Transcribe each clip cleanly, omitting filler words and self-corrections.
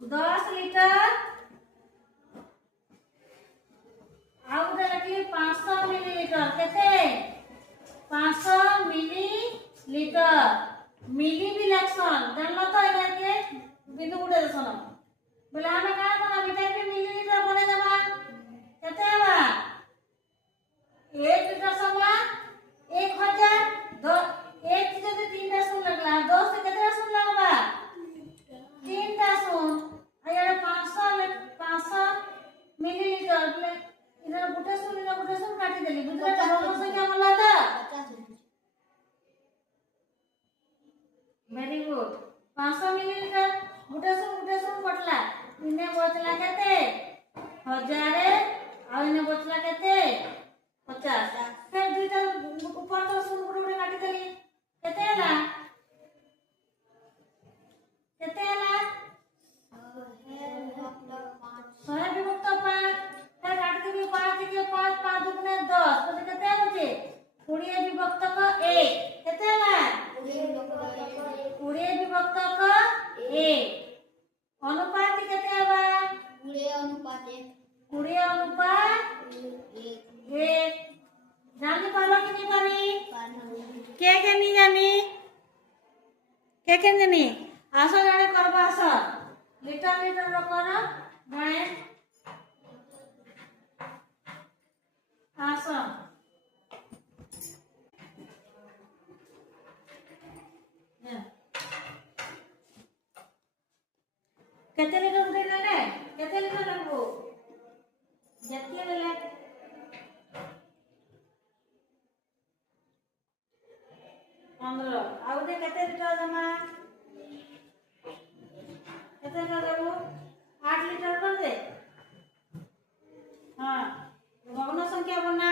10 litre ଆଉ ଗୋଟେ ଲେଖିଲି 500 ମିଲିଲିଟର କେତେ 500 ମିଲିଲିଟର मिली भी लक्षण जानलो तो एटा के बिंदु गुटे दसन बोले हम का कोना बिटा के मिलीलीटर बने देबा केते बा 1 लीटर समान 1000 दो एक जदि 3 टा सुन लगला 2 से केते सुन लगबा 3 टा सुन आया 500 मिलीलीटर बोले इधर गुटे सुन काटी देली बुझला तो संख्या बोला था वेरी गुड 500 मिलीलीटर गुटे सुन पटला इने बचला केते 1000 आ इने बचला केते 50 फिर दुईटा ऊपर तो सुन गुटे काटी देली केते हला 100 विभक्त 5 फिर काट देबी 5 के 5 5 दुगुने 10 तो केते बचे 20 विभक्त का 1 केते हला 20 विभक्त का 1 अनुपात केते हबा 20 अनुपात 1 जानि पालो कि नहीं पानी के नहीं जानी के जानी आसो जाने करबा आसो लीटर लीटर रो करो जाने आसो केते लीटर उठे ले केते लीटर लगबो जतिया ले 15 आउ दे केते लीटर जमा केते लगबो 8 लीटर कर दे हां भग्न संख्या बना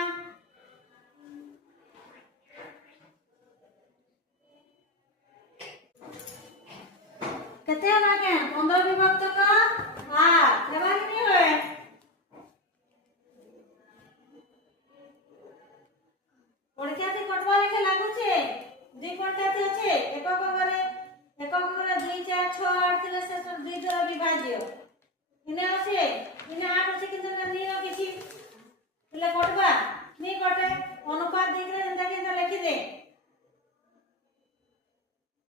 केते लागे 15 विभक्त का 8 लेबा कि नहीं होए पढ़िया थी कटवा लिखे लागू छे दुई पढ़ता थी আছে একক করে 2 4 6 8 3 से 2 দ্বারা বিভাজ্য ইনে আছে ইনে 8 আছে কিন্তু না নিও কিছু তাহলে কটবা নি কটে অনুপাত দেখলে যেটা লিখি দে